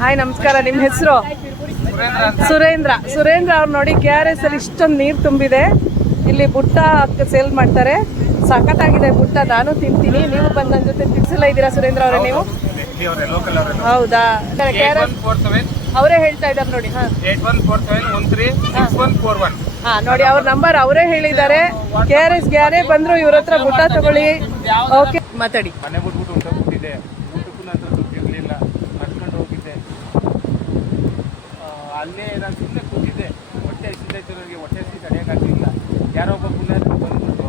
Hi ನಮಸ್ಕಾರ. ನಿಮ್ಮ ಹೆಸರು? ಸುರೇಂದ್ರ. ಸುರೇಂದ್ರ ಅವ್ರು ನೋಡಿ ಕೆ ಆರ್ ಎಸ್ ಅಲ್ಲಿ ಇಷ್ಟೊಂದು ನೀರು ತುಂಬಿದೆ. ಇಲ್ಲಿ ಬುಟ್ಟ ಸೇಲ್ ಮಾಡ್ತಾರೆ. ಸಖತ್ತಾಗಿದೆ ಬುಟ್ಟ. ನಾನು ತಿಂತೀನಿ. ನೀವು ಬಂದ ನನ್ನ ಜೊತೆ ತಿನ್ಸಲ್ಲ ಇದ್ದೀರಾ ಸುರೇಂದ್ರ ಅವರೇ ನೀವು? ಹೌದಾ? ಅವರೇ ಹೇಳ್ತಾ ಇದ್ದಾರೆ ನೋಡಿ ಹಾ. ನೋಡಿ ಅವ್ರ ನಂಬರ್ ಅವರೇ ಹೇಳಿದ್ದಾರೆ. ಕೆ ಆರ್ ಎಸ್ ಯಾರೇ ಬಂದ್ರು ಇವ್ರ ಹತ್ರ ಬುಟ್ಟ ತಗೊಳ್ಳಿ. ಓಕೆ. ಮಾತಾಡಿ. ಆ, ಅಲ್ಲೇ ನಾನು ಸುಮ್ಮನೆ ಕೂತಿದ್ದೆ. ಹೊಟ್ಟೆ ಹಸಿದೈತೆ ನನಗೆ ಹೊಟ್ಟೆ ಹಸಿ ತಡೆಯೋಕ್ಕಾಗಲಿಲ್ಲ ಯಾರೋ ಒಬ್ಬ ಪುಣ್ಯಾತ್ಮ ಬಂದ್ಬಿಟ್ಟು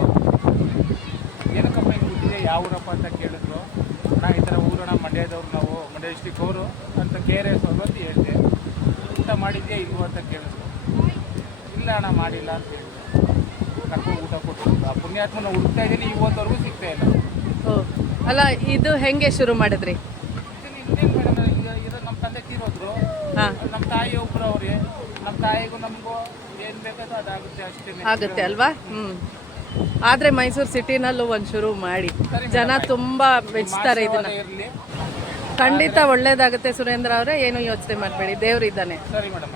ಏನಕ್ಕಪ್ಪ ಹಿಂಗೆ ಕೂತಿದ್ದೆ ಯಾವ ಊರಪ್ಪ ಅಂತ ಕೇಳಿದ್ರು. ನಾ ಈ ಥರ ಊರಣ ಮಂಡ್ಯದವ್ರು ನಾವು ಮಂಡ್ಯ ಡಿಸ್ಟಿಕ್ ಅವರು ಅಂತ ಕೆ ಆರ್ ಎಸ್ ಅವರು ಅಂತ ಹೇಳಿದೆ. ಊಟ ಮಾಡಿದ್ಯಾ ಇಲ್ವೋ ಅಂತ ಕೇಳಿದ್ರು. ಇಲ್ಲ ಅಣ್ಣ ಮಾಡಿಲ್ಲ ಅಂತ ಹೇಳಿದ್ರು ಕರ್ಕೊಂಡು ಊಟ ಕೊಟ್ಟು ಆ ಪುಣ್ಯಾತ್ಮನ ಹುಡುಕ್ತಾ ಇದ್ದೀನಿ ಇವತ್ತವರೆಗೂ ಸಿಗ್ತಾ ಇಲ್ಲ. ಅಲ್ಲ ಇದು ಹೆಂಗೆ ಶುರು ಮಾಡಿದ್ರಿ ಇನ್ನೇನು ಮೇಡಮ್ ಈಗ ಇದು ನಮ್ಮ ತಂದೆ ತೀರೋದ್ರು ಹಾ. ನಮ್ಮ ತಾಯಿ ಒಬ್ರು ಅವ್ರೆ ನಮ್ಮ ತಾಯಿಗೂ ನಮಗೂ ಏನ್ ಬೇಕಾದ್ರೂ ಅದಾಗುತ್ತೆ ಅಷ್ಟೇ ಆಗುತ್ತೆ ಅಲ್ವಾ? ಹ್ಮ್. ಆದ್ರೆ ಮೈಸೂರು ಸಿಟಿನಲ್ಲೂ ಒಂದ್ ಶುರು ಮಾಡಿ ಜನ ತುಂಬಾ ಮೆಚ್ತಾರೆ ಇದನ್ನ. ಖಂಡಿತ ಒಳ್ಳೇದಾಗುತ್ತೆ ಸುರೇಂದ್ರ ಅವರೇ ಏನು ಯೋಚನೆ ಮಾಡಬೇಡಿ ದೇವ್ರಿದ್ದಾನೆ ಸರಿ ಮೇಡಮ್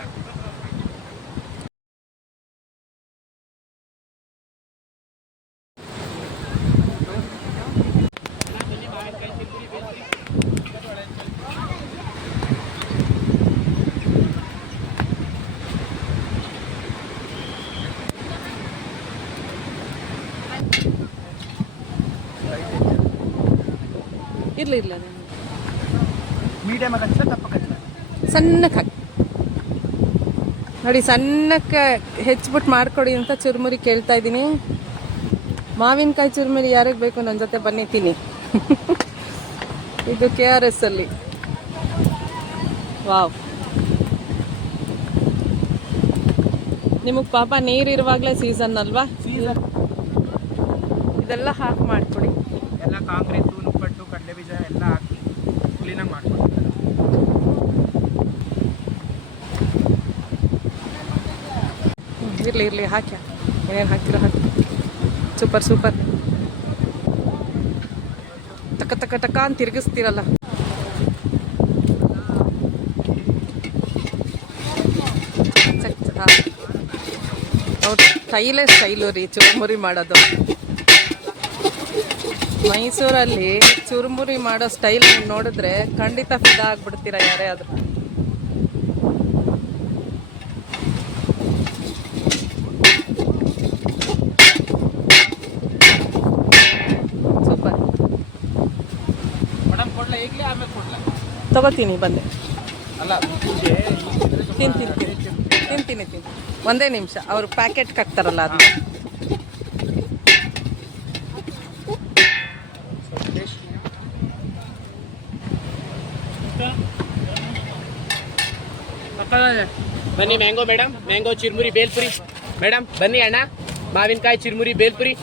ಇರ್ಲಿ ಇರಲಿ. ಮೀಡಿಯಮ್ ಸಣ್ಣಕ್ಕೆ ಹಾಕಿ. ನೋಡಿ ಸಣ್ಣಕ್ಕೆ ಹೆಚ್ಚಿಬಿಟ್ಟು ಮಾಡ್ಕೊಡಿ ಅಂತ ಚುರುಮುರಿ ಕೇಳ್ತಾ ಇದ್ದೀನಿ. ಮಾವಿನಕಾಯಿ ಚುರುಮುರಿ ಯಾರಿಗೆ ಬೇಕು ನನ್ನ ಜೊತೆ ಬನ್ನಿ ತಿನ್ನಿ. ಇದು ಕೆ ಆರ್ ಎಸ್ ಅಲ್ಲಿ. ವಾವ್. ನಿಮಗೆ ಪಾಪ ನೀರಿರುವಾಗಲೇ ಸೀಸನ್ ಅಲ್ವಾ? ಇದೆಲ್ಲ ಹಾಕಿ ಮಾಡ್ಕೊಡಿ. ಎಲ್ಲ ಕಾಂಕ್ರೀಟು ಎಲ್ಲ ಹಾಕಿ ಕ್ಲೀನಾಗಿ ಮಾಡ್ಕೊಡ್ತಾರೆ ಇರಲಿ ಇರಲಿ ಹಾಕಿ ಏನೇನು ಹಾಕ್ತಿರ ಹಾಕಿ. Super super. ತಕ್ಕ ತಕ್ಕ ತಕ್ಕ ಅಂತ ತಿರುಗಿಸ್ತೀರಲ್ಲ. ಅವ್ರ ಸ್ಟೈಲೇ ಸ್ಟೈಲು ರೀ, ಚುರುಮುರಿ ಮಾಡೋದು. ಮೈಸೂರಲ್ಲಿ ಚುರುಮುರಿ ಮಾಡೋ ಸ್ಟೈಲ್ ನೋಡಿದ್ರೆ ಖಂಡಿತ ಫಿದಾ ಆಗ್ಬಿಡ್ತೀರ ಯಾರೇ ಆದ್ರೂ. ಸೂಪರ್. ತಗೋತೀನಿ ಬಂದೆ. ತಿಂತೀನಿ ತಿಂತೀನಿ ತಿನ್ ತಿನ್ ತಿನ್ ತಿಂತೀನಿ. ತಿನ್ ಒಂದೇ ನಿಮಿಷ. ಅವ್ರು ಪ್ಯಾಕೆಟ್ ಕಟ್ತಾರಲ್ಲ ಅದು ಬನ್ನಿ ಮ್ಯಾಂಗೋ ಮೇಡಮ್ ಮ್ಯಾಂಗೋ ಚಿರ್ಮುರಿ ಬೇಲ್ಪುರಿ ಮೇಡಮ್ ಬನ್ನಿ ಅಣ್ಣ ಮಾವಿನಕಾಯಿ ಚಿರ್ಮುರಿ ಬೇಲ್ಪುರಿ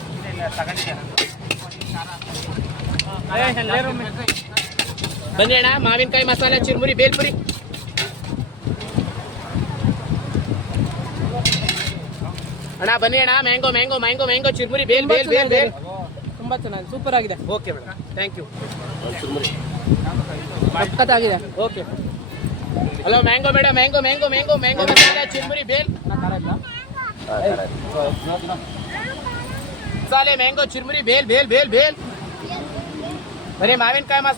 ಬನ್ನಿ ಅಣ್ಣ ಮಾವಿನಕಾಯಿ ಮಸಾಲ ಚಿರ್ಮುರಿ ಬೇಲ್ಪುರಿ ಅಣ್ಣ ಬನ್ನಿ ಅಣ್ಣ ಮ್ಯಾಂಗೋ ಮ್ಯಾಂಗೋ ಮ್ಯಾಂಗೋ ಮ್ಯಾಂಗೋ ಚಿರ್ಮುರಿ ಬೇಲ್ ಬೇಲ್ ಬೇಲ್ ಬೇಲ್ ತುಂಬಾ ಚೆನ್ನಾಗಿ ಸೂಪರ್ ಆಗಿದೆ ಓಕೆ ಮೇಡಮ್ ಥ್ಯಾಂಕ್ ಯು ಸಖತ್ತಾಗಿದೆ okay hello mango madam mango mango mango mango masala churmuri bale ಮಸಾಲೆ ಮ್ಯಾಂಗೋ ಚಿರ್ಮುರಿ ಬೇಲ್ ಬೇಲ್ ಬೇಲ್ ಬೇಲ್ ಬರೀ ಮಾವಿನಕಾಯಿ ಮಸಾಲ